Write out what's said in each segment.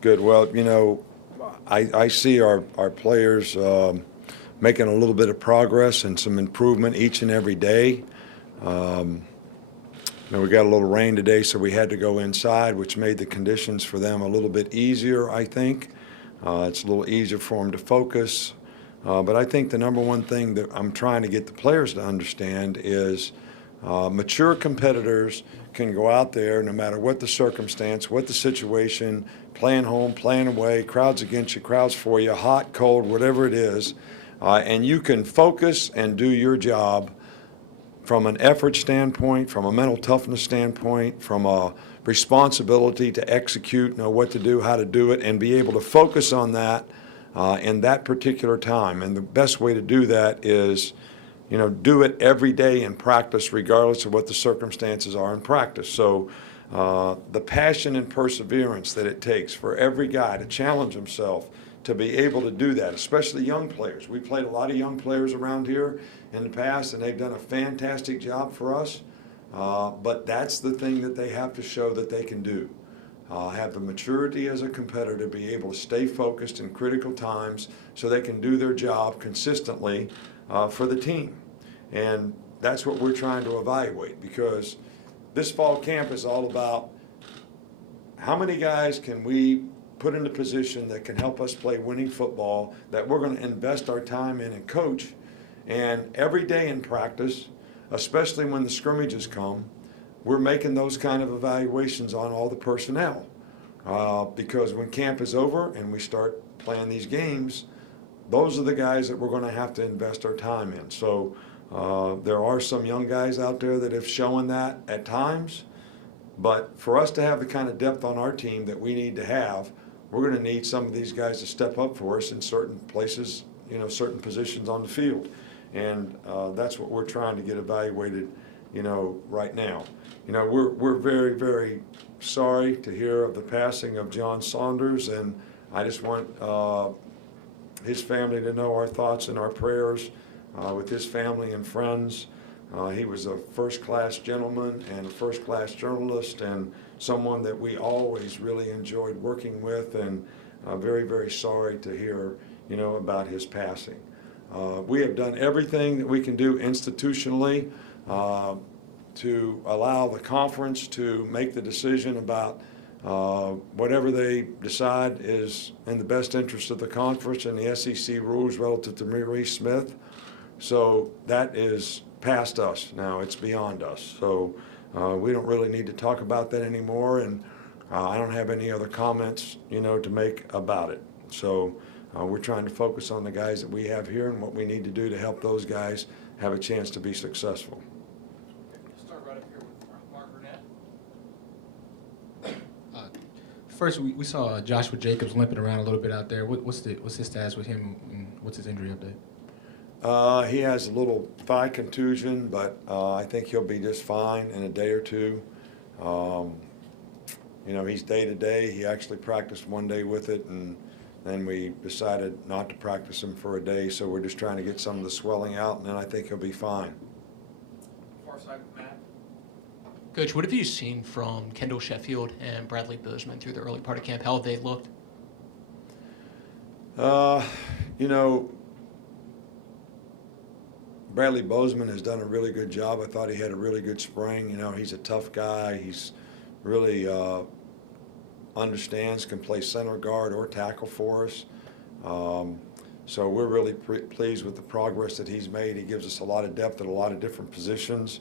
Good. Well, I see our players making a little bit of progress and some improvement each and every day. Um, we got a little rain today, so we had to go inside, which made the conditions for them a little bit easier, I think. It's a little easier for them to focus. But I think the number one thing that I'm trying to get the players to understand is mature competitors can go out there no matter what the circumstance, what the situation, playing home, playing away, crowds against you, crowds for you, hot, cold, whatever it is, and you can focus and do your job from an effort standpoint, from a mental toughness standpoint, from a responsibility to execute, know what to do, how to do it, and be able to focus on that in that particular time. And the best way to do that is, do it every day in practice, regardless of what the circumstances are in practice. So the passion and perseverance that it takes for every guy to challenge himself to be able to do that, especially young players. We played a lot of young players around here in the past, and they've done a fantastic job for us. But that's the thing that they have to show that they can do. Have the maturity as a competitor to be able to stay focused in critical times so they can do their job consistently for the team. And that's what we're trying to evaluate, because this fall camp is all about how many guys can we put in a position that can help us play winning football, that we're going to invest our time in and coach. And every day in practice, especially when the scrimmages come, we're making those kind of evaluations on all the personnel. Because when camp is over and we start playing these games, those are the guys that we're going to have to invest our time in. So there are some young guys out there that have shown that at times. But for us to have the kind of depth on our team that we need to have, we're going to need some of these guys to step up for us in certain places, certain positions on the field. And that's what we're trying to get evaluated, right now. We're very, very sorry to hear of the passing of John Saunders, and I just want his family to know our thoughts and our prayers with his family and friends. He was a first-class gentleman and a first-class journalist, and someone that we always really enjoyed working with, and very, very sorry to hear, about his passing. We have done everything that we can do institutionally to allow the conference to make the decision about whatever they decide is in the best interest of the conference and the SEC rules relative to Maurice Smith. So that is past us now. It's beyond us. So we don't really need to talk about that anymore, and I don't have any other comments, to make about it. So we're trying to focus on the guys that we have here and what we need to do to help those guys have a chance to be successful. We'll start right up here with Mark Burnett. First, we saw Joshua Jacobs limping around a little bit out there. What's his status with him, and what's his injury update? He has a little thigh contusion, but I think he'll be just fine in a day or two. He's day to day. He actually practiced one day with it, and then we decided not to practice him for a day, so we're just trying to get some of the swelling out, and then I think he'll be fine. Far side with Matt. Coach, what have you seen from Kendall Sheffield and Bradley Bozeman through the early part of camp? How have they looked? Bradley Bozeman has done a really good job. I thought he had a really good spring. He's a tough guy. He's really understands, can play center guard or tackle for us. So we're really pleased with the progress that he's made. He gives us a lot of depth at a lot of different positions.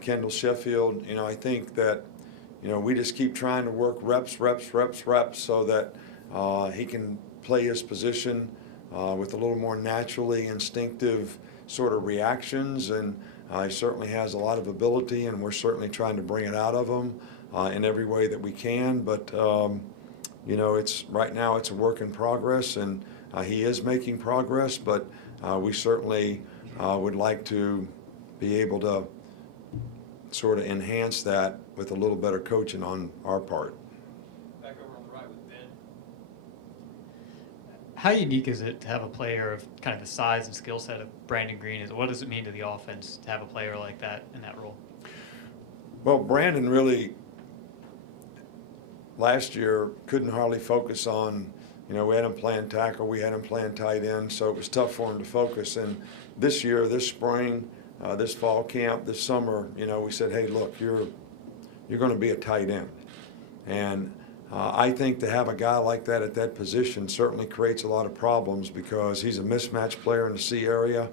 Kendall Sheffield, I think that, we just keep trying to work reps so that he can play his position with a little more naturally instinctive sort of reactions, and he certainly has a lot of ability, and we're certainly trying to bring it out of him in every way that we can. But it's right now it's a work in progress, and he is making progress. But we certainly would like to be able to sort of enhance that with a little better coaching on our part. Back over on the right with Ben. How unique is it to have a player of kind of the size and skill set of Brandon Green? What does it mean to the offense to have a player like that in that role? Well, Brandon really last year couldn't hardly focus on, we had him playing tackle, we had him playing tight end, so it was tough for him to focus. And this year, this spring, this fall camp, this summer, we said, hey, look, you're going to be a tight end. And I think to have a guy like that at that position certainly creates a lot of problems because he's a mismatch player in the C area.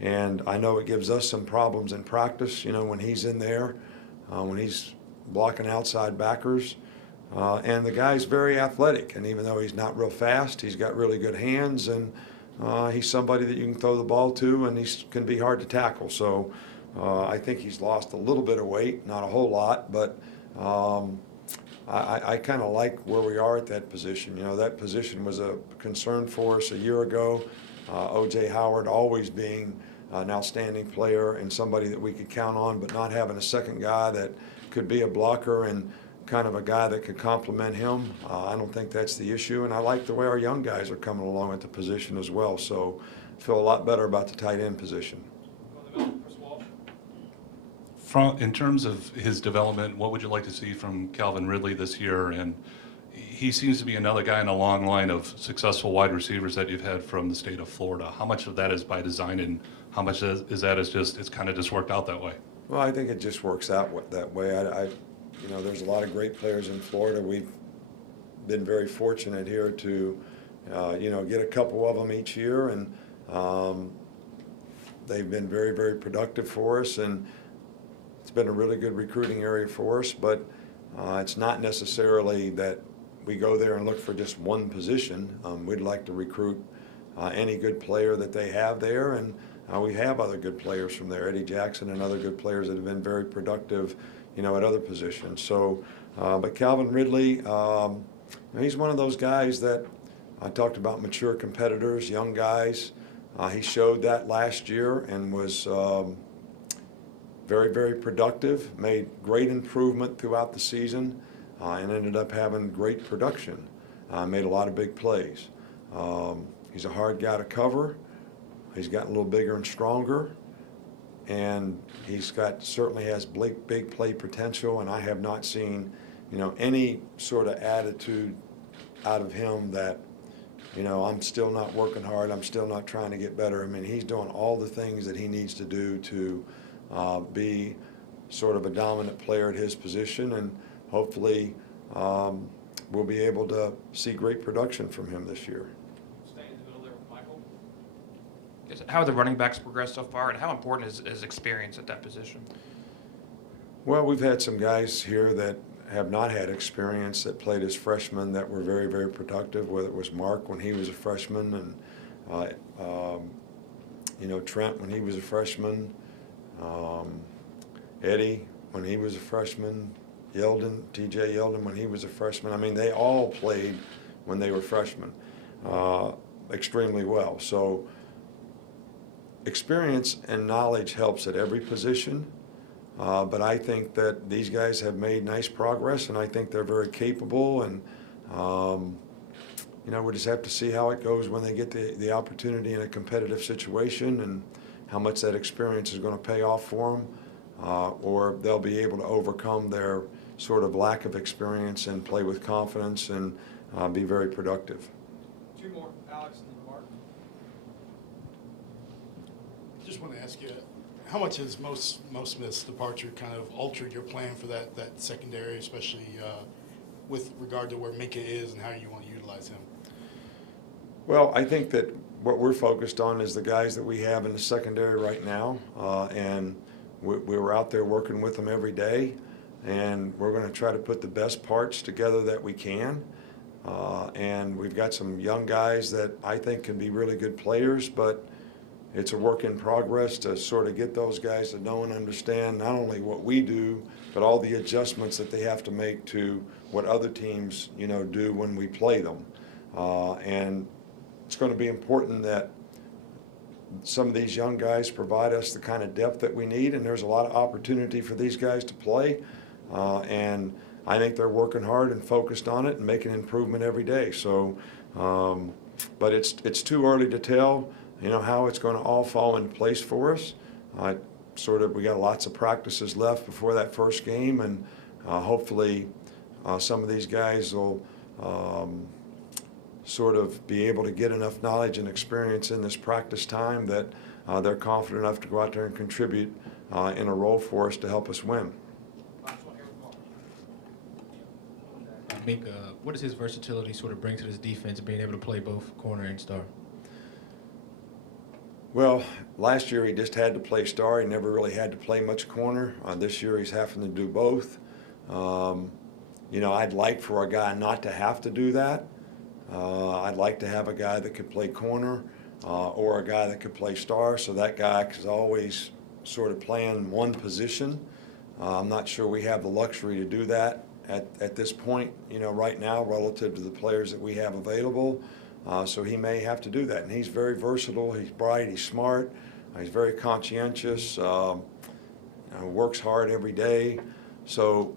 And I know it gives us some problems in practice, when he's in there, when he's blocking outside backers. And the guy's very athletic, and even though he's not real fast, he's got really good hands, and he's somebody that you can throw the ball to, and he can be hard to tackle. So I think he's lost a little bit of weight, not a whole lot, but I kind of like where we are at that position. That position was a concern for us a year ago. O.J. Howard always being an outstanding player and somebody that we could count on, but not having a second guy that could be a blocker and kind of a guy that could complement him. I don't think that's the issue, and I like the way our young guys are coming along at the position as well. So I feel a lot better about the tight end position. On the middle, Chris Walsh. In terms of his development, what would you like to see from Calvin Ridley this year? And he seems to be another guy in a long line of successful wide receivers that you've had from the state of Florida. How much of that is by design, and how much is that it's kind of just worked out that way? Well, I think it just works out that way. There's a lot of great players in Florida. We've been very fortunate here to, get a couple of them each year, and they've been very, very productive for us, and it's been a really good recruiting area for us. But it's not necessarily that we go there and look for just one position. We'd like to recruit any good player that they have there, and we have other good players from there, Eddie Jackson and other good players that have been very productive, at other positions. So, but Calvin Ridley, he's one of those guys that I talked about, mature competitors, young guys. He showed that last year and was very, very productive, made great improvement throughout the season, and ended up having great production. Made a lot of big plays. He's a hard guy to cover. He's gotten a little bigger and stronger, and certainly has big play potential, and I have not seen, any sort of attitude out of him that, I'm still not working hard, I'm still not trying to get better. I mean, he's doing all the things that he needs to do to be sort of a dominant player at his position, and hopefully we'll be able to see great production from him this year. Staying in the middle there with Michael. How have the running backs progressed so far, and how important is experience at that position? Well, we've had some guys here that have not had experience that played as freshmen that were very, very productive, whether it was Mark when he was a freshman, and Trent when he was a freshman, Eddie when he was a freshman, TJ Yeldon when he was a freshman. I mean, they all played when they were freshmen extremely well. So experience and knowledge helps at every position, but I think that these guys have made nice progress, and I think they're very capable, and we just have to see how it goes when they get the opportunity in a competitive situation, and how much that experience is going to pay off for them, or they'll be able to overcome their sort of lack of experience and play with confidence and be very productive. Two more, Alex and then Mark. Just want to ask you, how much has Mo Smith's departure kind of altered your plan for that secondary, especially with regard to where Minka is and how you want to utilize him? Well, I think that what we're focused on is the guys that we have in the secondary right now, and we were out there working with them every day, and we're going to try to put the best parts together that we can. And we've got some young guys that I think can be really good players, but it's a work in progress to sort of get those guys to know and understand not only what we do, but all the adjustments that they have to make to what other teams, do when we play them. And it's going to be important that some of these young guys provide us the kind of depth that we need, and there's a lot of opportunity for these guys to play. And I think they're working hard and focused on it and making improvement every day. So, but it's too early to tell, how it's going to all fall into place for us. We got lots of practices left before that first game, and hopefully some of these guys will sort of be able to get enough knowledge and experience in this practice time that they're confident enough to go out there and contribute in a role for us to help us win. Last one here with Mark. Meek, what does his versatility sort of bring to this defense, being able to play both corner and star? Well, last year he just had to play star. He never really had to play much corner. This year he's having to do both. You know, I'd like for a guy not to have to do that. I'd like to have a guy that could play corner or a guy that could play star, so that guy is always sort of playing one position. I'm not sure we have the luxury to do that at this point, you know, right now relative to the players that we have available. So he may have to do that. And he's very versatile. He's bright. He's smart. He's very conscientious. Works hard every day. So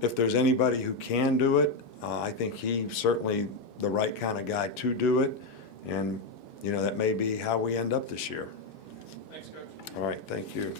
if there's anybody who can do it, I think he's certainly the right kind of guy to do it. And, you know, that may be how we end up this year. Thanks, Coach. All right. Thank you.